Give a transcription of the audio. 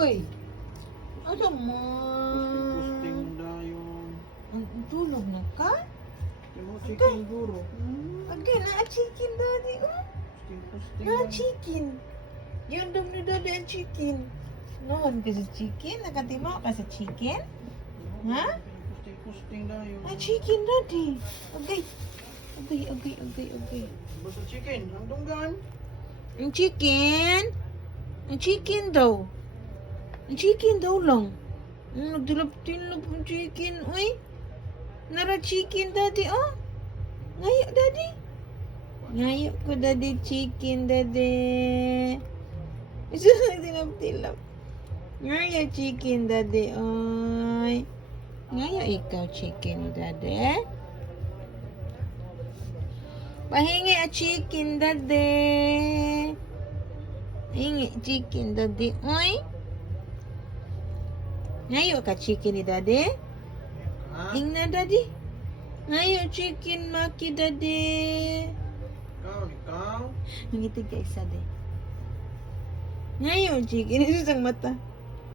Uy! Ano mo? Posting dayon. Ang tulog na ka? Yung chicken guro. Agay na chicken daddy. Oh. Posting Na chicken. Yung dum ni daddy ang chicken. Noon ka sa chicken? Nakatimo ka sa chicken? Ha? Posting dayon. Ah, chicken daddy. Agay. Agay. Basta chicken, ang dunggan. Ang chicken? Ang chicken daw. Ang chicken daw lang. Nagdilap-tilap ang chicken. Uy. Nara chicken daddy. Oh. Ngayo daddy. Ngayo ko daddy chicken daddy. Isa nagdilap-tilap. Ngayo chicken daddy. Oy. Ngayo ikaw chicken daddy. Pahingi a chicken daddy. Hingi chicken daddy. Oy. Ngayo ka chicken ni daddy. Ha? Ingna daddy. Ngayo chicken maki daddy. Ikaw. Nangitig ka isa de. Ngayo chicken. Isusang mata.